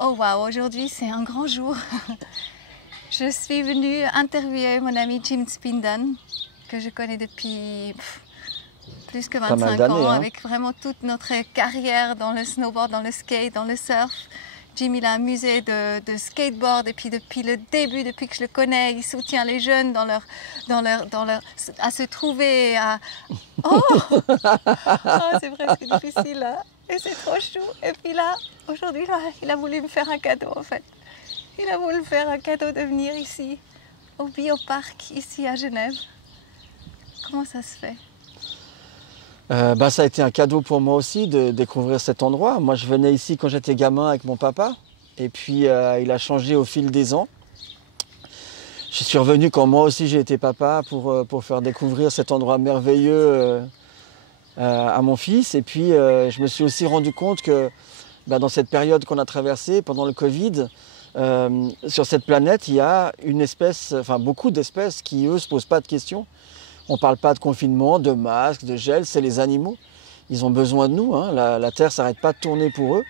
Oh waouh, aujourd'hui c'est un grand jour. Je suis venue interviewer mon ami Jim Spindon, que je connais depuis plus que 25 ans, hein. avec vraiment toute notre carrière dans le snowboard, dans le skate, dans le surf. Jim, il a un musée de skateboard et puis depuis le début, depuis que je le connais, il soutient les jeunes dans leur à se trouver, à... Oh, oh c'est presque difficile là. Et c'est trop chou. Et puis là, aujourd'hui, il a voulu me faire un cadeau en fait. Il a voulu me faire un cadeau de venir ici, au Bioparc, ici à Genève. Comment ça se fait? Ça a été un cadeau pour moi aussi de découvrir cet endroit. Moi, je venais ici quand j'étais gamin avec mon papa. Et puis, il a changé au fil des ans. Je suis revenu quand moi aussi j'ai été papa pour faire découvrir cet endroit merveilleux à mon fils. Et puis, je me suis aussi rendu compte que dans cette période qu'on a traversée, pendant le Covid, sur cette planète, il y a beaucoup d'espèces qui, eux, ne se posent pas de questions. On ne parle pas de confinement, de masques, de gel, c'est les animaux. Ils ont besoin de nous, hein. La Terre ne s'arrête pas de tourner pour eux.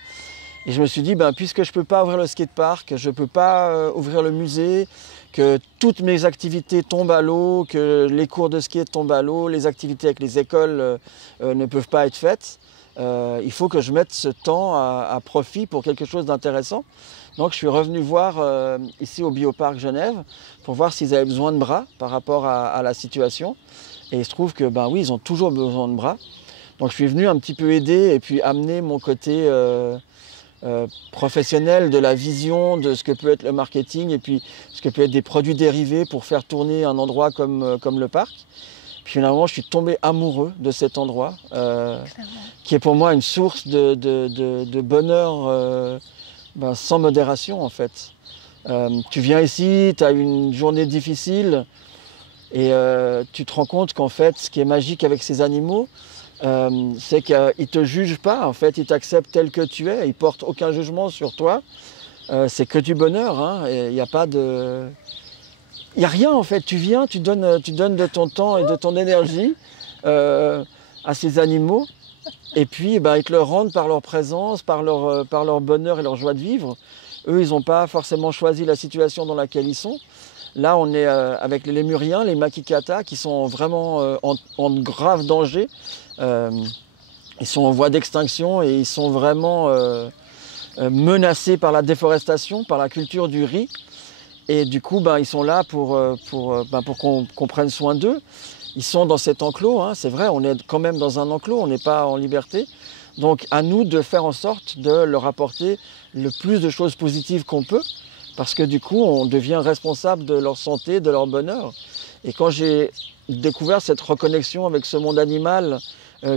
Et je me suis dit, puisque je ne peux pas ouvrir le skatepark, je ne peux pas ouvrir le musée, que toutes mes activités tombent à l'eau, que les cours de skate tombent à l'eau, les activités avec les écoles ne peuvent pas être faites, il faut que je mette ce temps à profit pour quelque chose d'intéressant. Donc je suis revenu voir ici au Bioparc Genève pour voir s'ils avaient besoin de bras par rapport à la situation. Et il se trouve que oui, ils ont toujours besoin de bras. Donc je suis venu un petit peu aider et puis amener mon côté professionnel de la vision de ce que peut être le marketing et puis ce que peut être des produits dérivés pour faire tourner un endroit comme le parc. Puis finalement, je suis tombé amoureux de cet endroit qui est pour moi une source de bonheur sans modération en fait. Tu viens ici, tu as une journée difficile et tu te rends compte qu'en fait, ce qui est magique avec ces animaux, c'est qu'ils ne te jugent pas, en fait, ils t'acceptent tel que tu es, ils ne portent aucun jugement sur toi. C'est que du bonheur, hein, il n'y a pas de... Il n'y a rien en fait, tu viens, tu donnes de ton temps et de ton énergie à ces animaux et puis ils te le rendent par leur présence, par leur bonheur et leur joie de vivre. Eux, ils n'ont pas forcément choisi la situation dans laquelle ils sont. Là, on est avec les lémuriens, les makikata, qui sont vraiment en grave danger. Ils sont en voie d'extinction et ils sont vraiment menacés par la déforestation, par la culture du riz. Et du coup, ils sont là pour qu'on prenne soin d'eux. Ils sont dans cet enclos, hein, c'est vrai, on est quand même dans un enclos, on n'est pas en liberté. Donc à nous de faire en sorte de leur apporter le plus de choses positives qu'on peut, parce que du coup, on devient responsable de leur santé, de leur bonheur. Et quand j'ai découvert cette reconnexion avec ce monde animal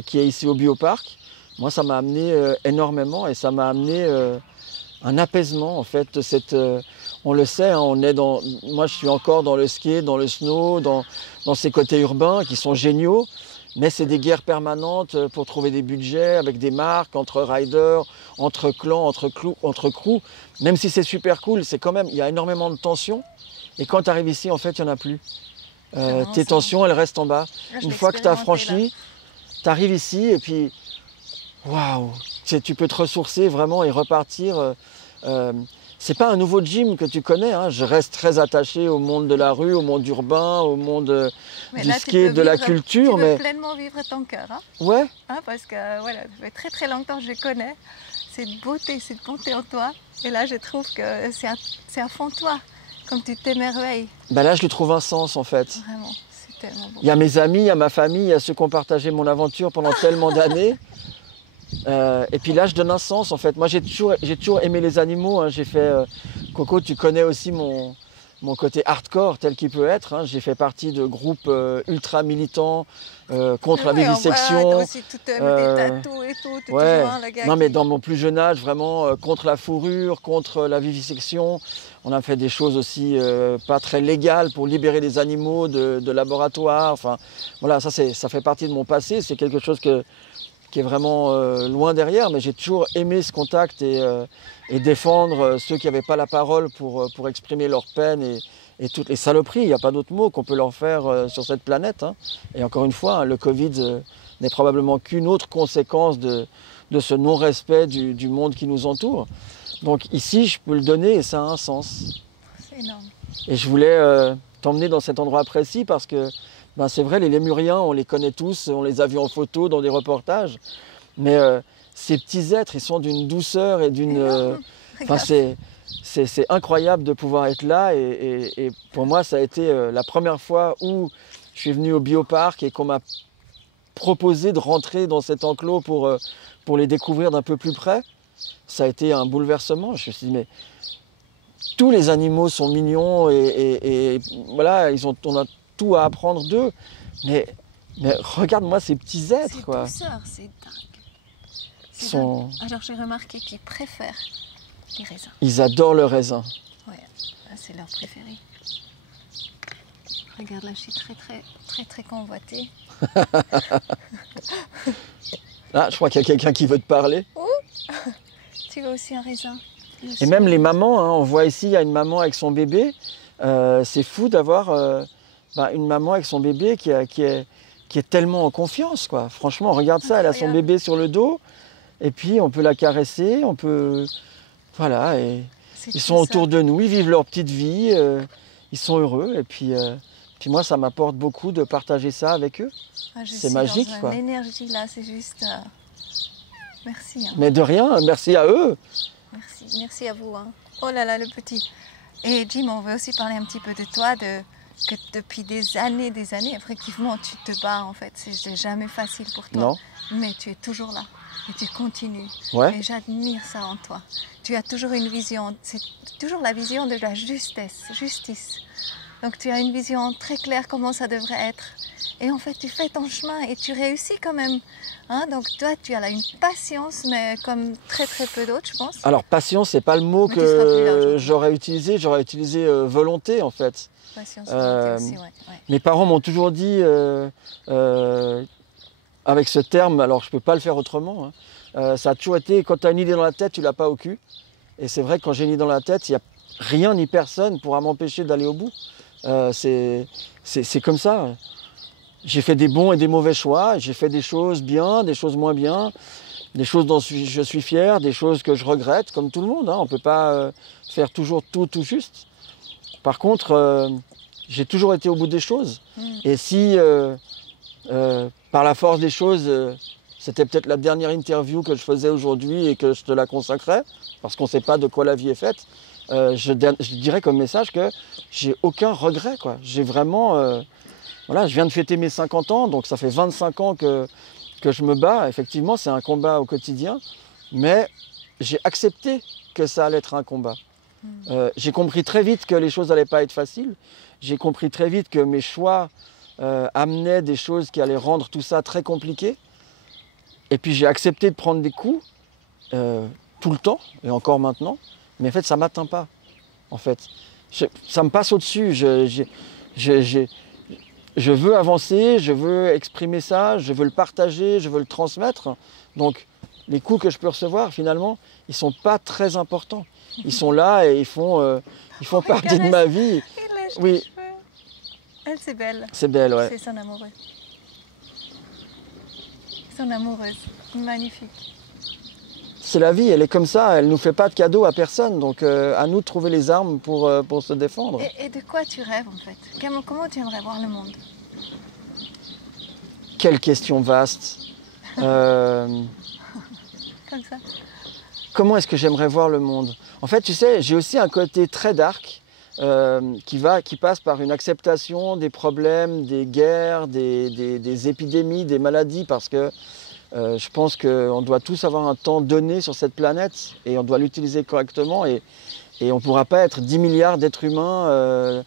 qui est ici au Bioparc, moi, ça m'a amené énormément et ça m'a amené un apaisement, en fait. On le sait, hein, moi, je suis encore dans le ski, dans le snow, dans ces côtés urbains qui sont géniaux. Mais c'est des guerres permanentes pour trouver des budgets avec des marques, entre riders, entre clans, entre crews. Même si c'est super cool, c'est quand même, il y a énormément de tensions. Et quand tu arrives ici, en fait, il n'y en a plus. Tes tensions, elles restent en bas. Une fois que tu as franchi, tu arrives ici et puis, waouh, tu peux te ressourcer vraiment et repartir. C'est pas un nouveau gym que tu connais, hein. Je reste très attaché au monde de la rue, au monde urbain, au monde du skate, de la culture. Tu peux pleinement vivre ton cœur. Hein. Ouais. Hein, parce que voilà, ça fait très très longtemps que je connais cette beauté en toi. Et là, je trouve que c'est à fond de toi, comme tu t'émerveilles. Là, je lui trouve un sens en fait. Vraiment, c'est tellement beau. Il y a mes amis, il y a ma famille, il y a ceux qui ont partagé mon aventure pendant tellement d'années. Et puis là, je donne un sens en fait. Moi, j'ai toujours aimé les animaux. Hein. J'ai fait, Coco, tu connais aussi mon côté hardcore tel qu'il peut être. Hein. J'ai fait partie de groupes ultra militants contre la vivisection. Toi aussi, des tatous et tout. Ouais. Toujours, le gars Non, mais dans mon plus jeune âge, vraiment contre la fourrure, contre la vivisection. On a fait des choses aussi pas très légales pour libérer les animaux de laboratoire. Enfin, voilà, ça fait partie de mon passé. C'est quelque chose qui est vraiment loin derrière, mais j'ai toujours aimé ce contact et défendre ceux qui n'avaient pas la parole pour exprimer leur peine et toutes les saloperies, il n'y a pas d'autre mot qu'on peut leur faire sur cette planète. Hein. Et encore une fois, hein, le Covid n'est probablement qu'une autre conséquence de ce non-respect du monde qui nous entoure. Donc ici, je peux le donner et ça a un sens. C'est énorme. Et je voulais t'emmener dans cet endroit précis parce que ben, c'est vrai, les lémuriens, on les connaît tous, on les a vus en photo, dans des reportages. Mais ces petits êtres, ils sont d'une douceur et d'une... Enfin, c'est incroyable de pouvoir être là. Et pour moi, ça a été la première fois où je suis venu au bioparc et qu'on m'a proposé de rentrer dans cet enclos pour les découvrir d'un peu plus près. Ça a été un bouleversement. Je me suis dit, mais tous les animaux sont mignons et voilà, on a tout à apprendre d'eux. Mais regarde-moi ces petits êtres, quoi. C'est douceur, c'est dingue. Sont... Alors j'ai remarqué qu'ils préfèrent les raisins. Ils adorent le raisin. Ouais, c'est leur préféré. Regarde là, je suis très convoitée. Ah, je crois qu'il y a quelqu'un qui veut te parler. Tu veux aussi un raisin? Et même les mamans, hein, on voit ici, il y a une maman avec son bébé. C'est fou d'avoir une maman avec son bébé qui est tellement en confiance, quoi. Franchement, regarde ça, elle a son bébé sur le dos. Et puis, on peut la caresser, on peut... Voilà, et ils sont autour de nous, ils vivent leur petite vie, ils sont heureux. Et puis moi, ça m'apporte beaucoup de partager ça avec eux. C'est magique, quoi. L'énergie là, c'est juste... Merci. Hein. Mais de rien, merci à eux. Merci à vous. Hein. Oh là là, le petit. Et Jim, on veut aussi parler un petit peu de toi, que depuis des années, effectivement, tu te bats en fait. C'est jamais facile pour toi. Non. Mais tu es toujours là. Et tu continues. Ouais. Et j'admire ça en toi. Tu as toujours une vision. C'est toujours la vision de la justice. Donc tu as une vision très claire comment ça devrait être. Et en fait, tu fais ton chemin et tu réussis quand même. Hein, donc toi, tu as là une patience, mais comme très peu d'autres, je pense. Alors patience, c'est pas le mot que j'aurais utilisé. J'aurais utilisé volonté, en fait. Patience, volonté aussi, ouais. Mes parents m'ont toujours dit, avec ce terme, alors je peux pas le faire autrement, hein, ça a toujours été, quand tu as une idée dans la tête, tu l'as pas au cul. Et c'est vrai que quand j'ai une idée dans la tête, il n'y a rien ni personne pourra m'empêcher d'aller au bout. C'est comme ça. J'ai fait des bons et des mauvais choix, j'ai fait des choses bien, des choses moins bien, des choses dont je suis fier, des choses que je regrette, comme tout le monde. Hein. On ne peut pas faire toujours tout juste. Par contre, j'ai toujours été au bout des choses. Et si, par la force des choses, c'était peut-être la dernière interview que je faisais aujourd'hui et que je te la consacrais, parce qu'on ne sait pas de quoi la vie est faite, je dirais comme message que j'ai aucun regret, quoi. J'ai vraiment... Voilà, je viens de fêter mes 50 ans, donc ça fait 25 ans que je me bats. Effectivement, c'est un combat au quotidien, mais j'ai accepté que ça allait être un combat. J'ai compris très vite que les choses n'allaient pas être faciles. J'ai compris très vite que mes choix amenaient des choses qui allaient rendre tout ça très compliqué. Et puis j'ai accepté de prendre des coups tout le temps, et encore maintenant. Mais en fait, ça ne m'atteint pas. En fait, ça me passe au-dessus. Je veux avancer, je veux exprimer ça, je veux le partager, je veux le transmettre. Donc, les coups que je peux recevoir, finalement, ils ne sont pas très importants. Ils sont là et ils font partie de ma vie. Oui. Elle, c'est belle. C'est belle, ouais. C'est son amoureux. Son amoureuse. Magnifique. C'est la vie, elle est comme ça, elle ne nous fait pas de cadeaux à personne. Donc, à nous de trouver les armes pour se défendre. Et de quoi tu rêves, en fait? Comment tu aimerais voir le monde? Quelle question vaste. Comme ça. Comment est-ce que j'aimerais voir le monde? En fait, tu sais, j'ai aussi un côté très dark qui passe par une acceptation des problèmes, des guerres, des épidémies, des maladies, parce que je pense qu'on doit tous avoir un temps donné sur cette planète et on doit l'utiliser correctement et on ne pourra pas être 10 milliards d'êtres humains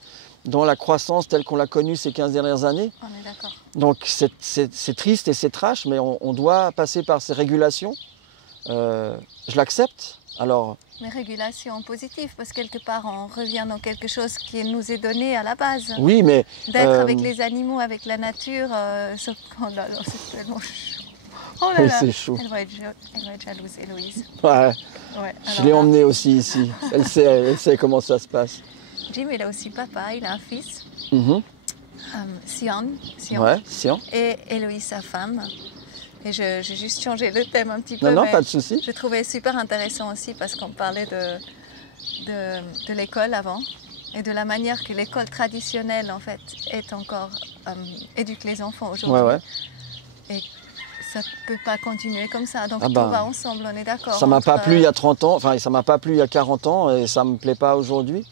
dans la croissance telle qu'on l'a connue ces 15 dernières années. On est d'accord. Donc c'est triste et c'est trash, mais on doit passer par ces régulations. Je l'accepte. Alors, mais régulation positive, parce que quelque part on revient dans quelque chose qui nous est donné à la base. Oui, mais... D'être avec les animaux, avec la nature, sauf quand là, c'est tellement chaud. Oh là oui, là. c'est chaud. Elle va être jalouse, Héloïse. Ouais. Je l'ai emmenée aussi ici. Elle sait comment ça se passe. Jim, il a aussi papa, il a un fils. Mm-hmm. Sion. Ouais, Sion. Et Héloïse, sa femme. Et j'ai juste changé le thème un petit peu. Non, non, mais pas de souci. je trouvais super intéressant aussi parce qu'on parlait de l'école avant et de la manière que l'école traditionnelle en fait est encore éduque les enfants aujourd'hui. Ouais, ouais. Et ça ne peut pas continuer comme ça. Donc Ah tout bah, va ensemble, on est d'accord. Ça m'a pas plu il y a 30 ans, enfin ça m'a pas plu il y a 40 ans et ça me plaît pas aujourd'hui.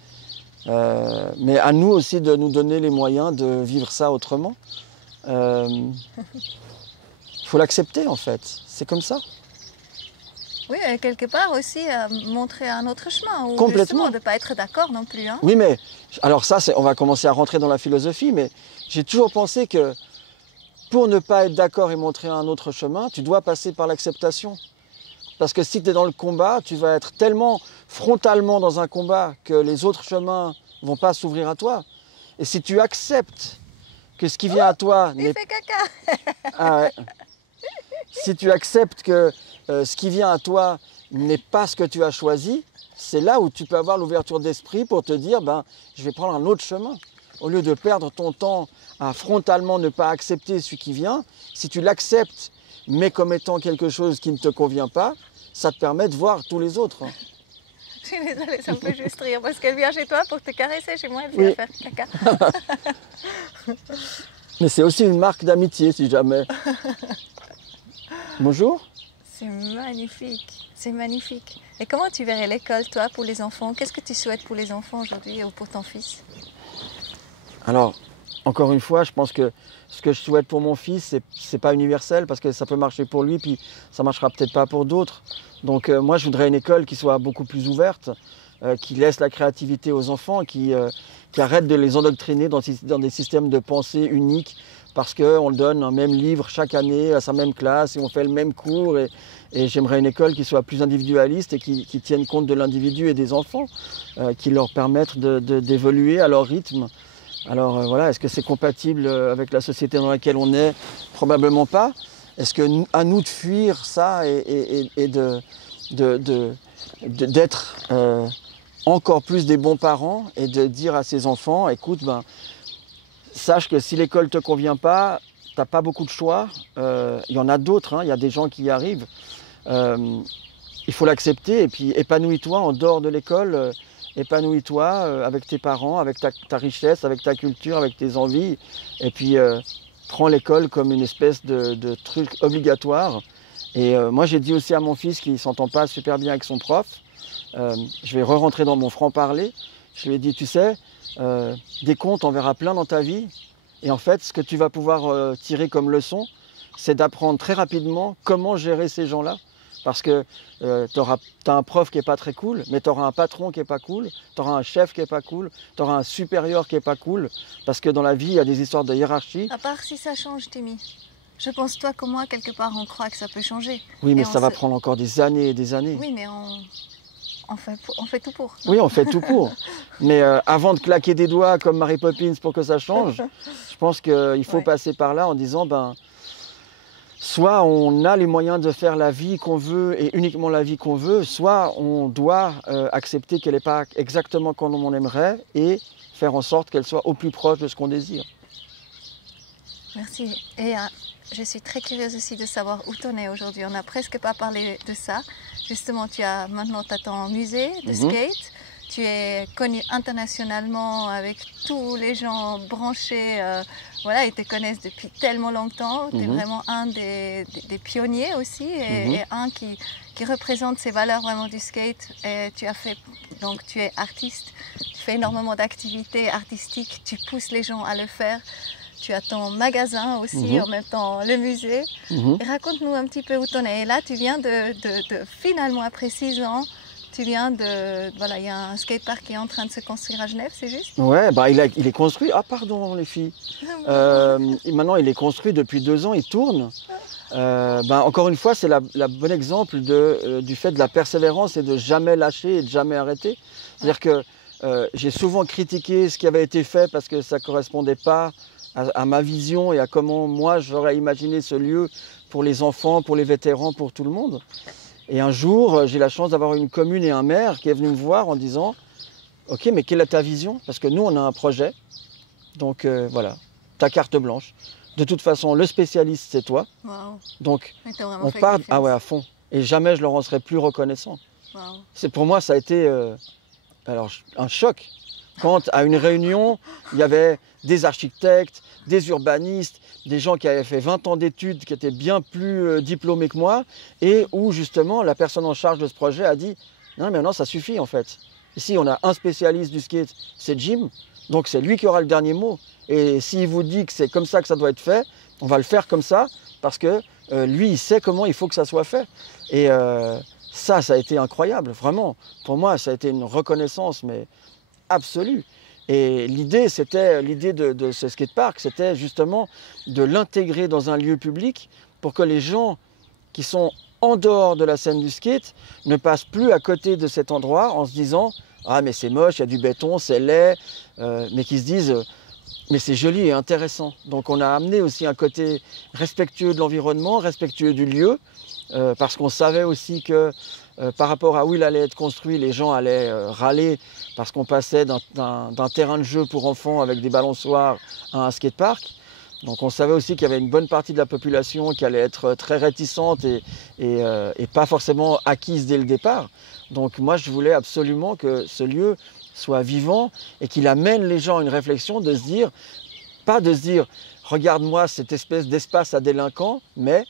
Mais à nous aussi de nous donner les moyens de vivre ça autrement. Il faut l'accepter en fait, c'est comme ça. Oui, et quelque part aussi montrer un autre chemin. Ou Complètement. justement de ne pas être d'accord non plus. Hein. Oui, mais alors ça, on va commencer à rentrer dans la philosophie, mais j'ai toujours pensé que pour ne pas être d'accord et montrer un autre chemin, tu dois passer par l'acceptation. Parce que si tu es dans le combat, tu vas être tellement frontalement dans un combat que les autres chemins ne vont pas s'ouvrir à toi. Et si tu acceptes que ce qui vient à toi Il n'est fait caca. Ah ouais. Si tu acceptes que ce qui vient à toi n'est pas ce que tu as choisi, c'est là où tu peux avoir l'ouverture d'esprit pour te dire ben, je vais prendre un autre chemin. Au lieu de perdre ton temps à frontalement ne pas accepter ce qui vient, si tu l'acceptes mais comme étant quelque chose qui ne te convient pas, ça te permet de voir tous les autres. Je suis désolée, ça me fait juste rire parce qu'elle vient chez toi pour te caresser, chez moi elle vient Oui. faire caca. Mais c'est aussi une marque d'amitié si jamais. Bonjour. C'est magnifique, c'est magnifique. Et comment tu verrais l'école, toi, pour les enfants? Qu'est-ce que tu souhaites pour les enfants aujourd'hui ou pour ton fils? Alors, encore une fois, je pense que ce que je souhaite pour mon fils, c'est pas universel parce que ça peut marcher pour lui, puis ça marchera peut-être pas pour d'autres. Donc moi, je voudrais une école qui soit beaucoup plus ouverte, qui laisse la créativité aux enfants, qui arrête de les endoctriner dans des systèmes de pensée uniques parce qu'on donne un même livre chaque année à sa même classe et on fait le même cours. Et j'aimerais une école qui soit plus individualiste et qui tienne compte de l'individu et des enfants, qui leur permettent d'évoluer à leur rythme. Alors voilà, est-ce que c'est compatible avec la société dans laquelle on est? Probablement pas. Est-ce qu'à nous de fuir ça et d'être encore plus des bons parents et de dire à ses enfants, écoute, ben, sache que si l'école ne te convient pas, tu n'as pas beaucoup de choix. Il y en a d'autres, hein, il y a des gens qui y arrivent. Il faut l'accepter et puis épanouis-toi en dehors de l'école. Épanouis-toi avec tes parents, avec ta richesse, avec ta culture, avec tes envies. Et puis, prends l'école comme une espèce de truc obligatoire. Et moi, j'ai dit aussi à mon fils qui ne s'entend pas super bien avec son prof, je vais re-rentrer dans mon franc-parler. Je lui ai dit, tu sais, des comptes, on verra plein dans ta vie. Et en fait, ce que tu vas pouvoir tirer comme leçon, c'est d'apprendre très rapidement comment gérer ces gens-là. Parce que tu as un prof qui n'est pas très cool, mais tu auras un patron qui n'est pas cool, tu auras un chef qui n'est pas cool, tu auras un supérieur qui n'est pas cool. Parce que dans la vie, il y a des histoires de hiérarchie. À part si ça change, Timmy. Je pense, toi comme moi, quelque part, on croit que ça peut changer. Oui, mais ça va prendre encore des années et des années. Oui, mais on fait tout pour. Oui, on fait tout pour. Mais avant de claquer des doigts comme Mary Poppins pour que ça change, je pense qu'il faut passer par là en disant, ben, soit on a les moyens de faire la vie qu'on veut et uniquement la vie qu'on veut, soit on doit accepter qu'elle n'est pas exactement comme on aimerait et faire en sorte qu'elle soit au plus proche de ce qu'on désire. Merci. Et je suis très curieuse aussi de savoir où tu en es aujourd'hui. On n'a presque pas parlé de ça. Justement, maintenant tu as ton musée de skate. Tu es connu internationalement avec tous les gens branchés. Voilà, ils te connaissent depuis tellement longtemps. Tu es vraiment un des pionniers aussi et un qui représente ces valeurs vraiment du skate. Et donc tu es artiste, tu fais énormément d'activités artistiques, tu pousses les gens à le faire. Tu as ton magasin aussi, en même temps le musée. Et raconte-nous un petit peu où tu en es. Et là, tu viens de finalement, après 6 ans, voilà, il y a un skatepark qui est en train de se construire à Genève, c'est juste? Ouais, bah il est construit. Ah pardon les filles. Maintenant il est construit depuis 2 ans, il tourne. Encore une fois, c'est la bon exemple du fait de la persévérance et de jamais lâcher et de jamais arrêter. C'est-à-dire que j'ai souvent critiqué ce qui avait été fait parce que ça ne correspondait pas à ma vision et à comment moi j'aurais imaginé ce lieu pour les enfants, pour les vétérans, pour tout le monde. Et un jour, j'ai la chance d'avoir une commune et un maire qui est venu me voir en disant « Ok, mais quelle est ta vision? Parce que nous, on a un projet. Donc voilà, ta carte blanche. de toute façon, le spécialiste, c'est toi. Wow. Donc, Mais t'as vraiment on fait part une différence. ouais, à fond. Et jamais je leur en serai plus reconnaissant. Wow. Pour moi, ça a été alors, un choc. Quand, à une réunion, il y avait des architectes, des urbanistes, des gens qui avaient fait 20 ans d'études, qui étaient bien plus diplômés que moi, et où, justement, la personne en charge de ce projet a dit « Non, mais non, ça suffit, en fait. Ici, on a un spécialiste du skate, c'est Jim, donc c'est lui qui aura le dernier mot. Et s'il vous dit que c'est comme ça que ça doit être fait, on va le faire comme ça, parce que lui, il sait comment il faut que ça soit fait. » Et ça a été incroyable, vraiment. Pour moi, ça a été une reconnaissance, mais absolue. Et l'idée de ce skatepark, c'était justement de l'intégrer dans un lieu public pour que les gens qui sont en dehors de la scène du skate ne passent plus à côté de cet endroit en se disant « Ah, mais c'est moche, il y a du béton, c'est laid », mais qui se disent « Mais c'est joli et intéressant ». Donc on a amené aussi un côté respectueux de l'environnement, respectueux du lieu, parce qu'on savait aussi que par rapport à où il allait être construit, les gens allaient râler parce qu'on passait d'un terrain de jeu pour enfants avec des balançoires à un skatepark. Donc on savait aussi qu'il y avait une bonne partie de la population qui allait être très réticente et pas forcément acquise dès le départ. Donc moi je voulais absolument que ce lieu soit vivant et qu'il amène les gens à une réflexion de se dire, pas de se dire « regarde-moi cette espèce d'espace à délinquants », mais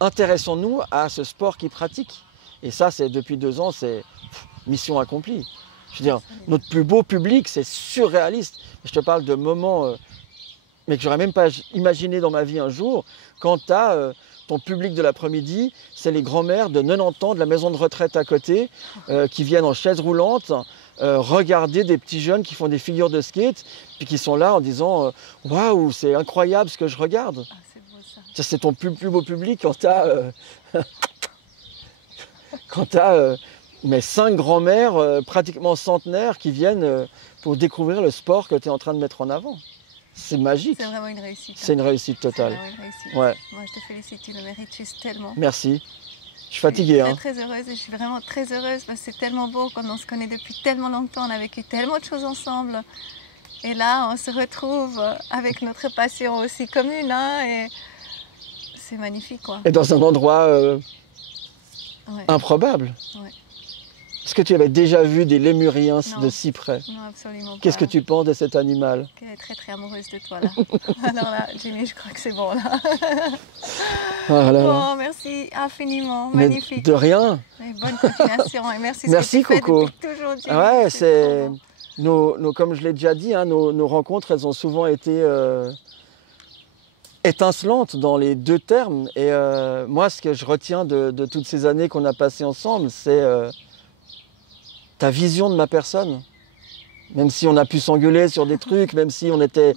intéressons-nous à ce sport qu'ils pratiquent. Et ça, depuis 2 ans, c'est mission accomplie. Je veux dire, notre plus beau public, c'est surréaliste. Je te parle de moments mais que j'aurais même pas imaginé dans ma vie un jour, quand tu as ton public de l'après-midi, c'est les grands-mères de 90 ans de la maison de retraite à côté, qui viennent en chaise roulante, regarder des petits jeunes qui font des figures de skate, puis qui sont là en disant « Waouh, c'est incroyable ce que je regarde ». Ah, c'est beau ça. C'est ton plus beau public quand tu as, mes 5 grands-mères pratiquement centenaires qui viennent pour découvrir le sport que tu es en train de mettre en avant. C'est magique. C'est vraiment une réussite. C'est une réussite totale. C'est vraiment une réussite. Ouais. Moi, je te félicite, tu le mérites juste tellement. Merci. Je suis fatigué. Je suis très heureuse et je suis vraiment très heureuse parce que c'est tellement beau quand on se connaît depuis tellement longtemps, on a vécu tellement de choses ensemble. Et là, on se retrouve avec notre passion aussi commune, hein, et c'est magnifique, quoi. Et dans un endroit Ouais. improbable. Ouais. Est-ce que tu avais déjà vu des lémuriens Non. de si près? Non, absolument pas. Qu'est-ce que tu penses de cet animal? Elle est très très amoureuse de toi là. Alors là, Jimmy, je crois que c'est bon là. Voilà. Bon, merci infiniment, Mais magnifique. de rien. Et bonne continuation et merci. Merci, ce que tu Coco. fais depuis toujours, Jimmy. Ouais, c'est trop bon. comme je l'ai déjà dit, hein, nos rencontres, elles ont souvent été étincelantes dans les 2 termes. Et moi, ce que je retiens de toutes ces années qu'on a passées ensemble, c'est ta vision de ma personne. Même si on a pu s'engueuler sur des trucs, même si on était,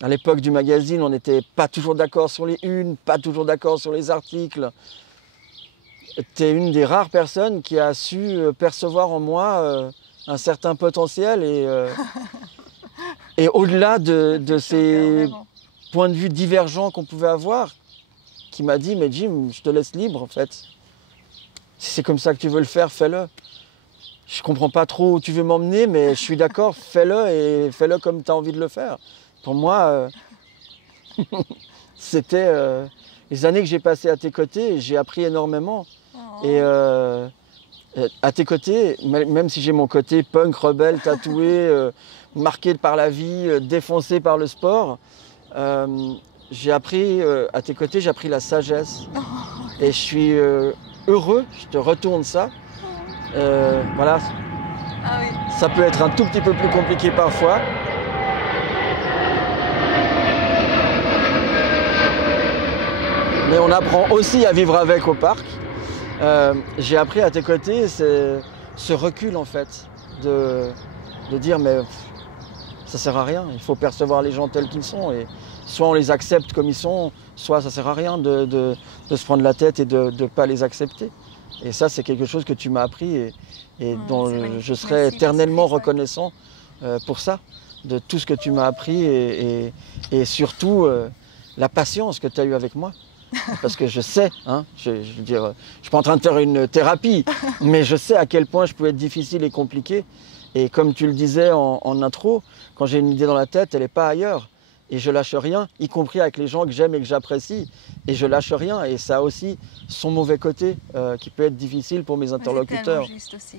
à l'époque du magazine, on n'était pas toujours d'accord sur les unes, pas toujours d'accord sur les articles. Tu es une des rares personnes qui a su percevoir en moi un certain potentiel et au-delà de ces Vraiment. points de vue divergents qu'on pouvait avoir, qui m'a dit « mais Jim, je te laisse libre en fait. Si c'est comme ça que tu veux le faire, fais-le. Je comprends pas trop où tu veux m'emmener, mais je suis d'accord, fais-le et fais-le comme tu as envie de le faire. » Pour moi, c'était les années que j'ai passées à tes côtés, j'ai appris énormément. Oh. Et à tes côtés, même si j'ai mon côté punk, rebelle, tatoué, marqué par la vie, défoncé par le sport, j'ai appris, à tes côtés, j'ai appris la sagesse. Et je suis heureux, je te retourne ça. Voilà, Ah oui. ça peut être un tout petit peu plus compliqué parfois. Mais on apprend aussi à vivre avec au parc. J'ai appris à tes côtés ce recul en fait, de dire mais ça sert à rien, il faut percevoir les gens tels qu'ils sont et soit on les accepte comme ils sont, soit ça sert à rien de se prendre la tête et de ne pas les accepter. Et ça c'est quelque chose que tu m'as appris et dont je serai éternellement reconnaissant pour ça, de tout ce que tu m'as appris et surtout la patience que tu as eue avec moi. Parce que je sais, hein, je veux dire, je suis pas en train de faire une thérapie, mais je sais à quel point je pouvais être difficile et compliqué. Et comme tu le disais en intro, quand j'ai une idée dans la tête, elle n'est pas ailleurs. et je lâche rien, y compris avec les gens que j'aime et que j'apprécie. Et je lâche rien. Et ça a aussi son mauvais côté qui peut être difficile pour mes interlocuteurs. C'est juste aussi.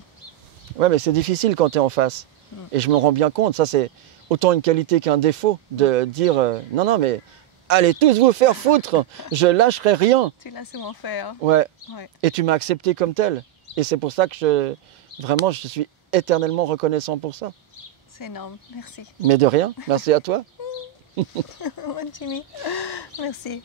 Ouais, mais c'est difficile quand tu es en face. Et je me rends bien compte, ça c'est autant une qualité qu'un défaut de dire non, non, mais allez tous vous faire foutre, je lâcherai rien. Tu l'as souvent fait. Hein? Ouais. Ouais. Et tu m'as accepté comme tel. Et c'est pour ça que vraiment, je suis éternellement reconnaissant pour ça. C'est énorme, merci. Mais de rien, merci à toi. Jimmy, merci.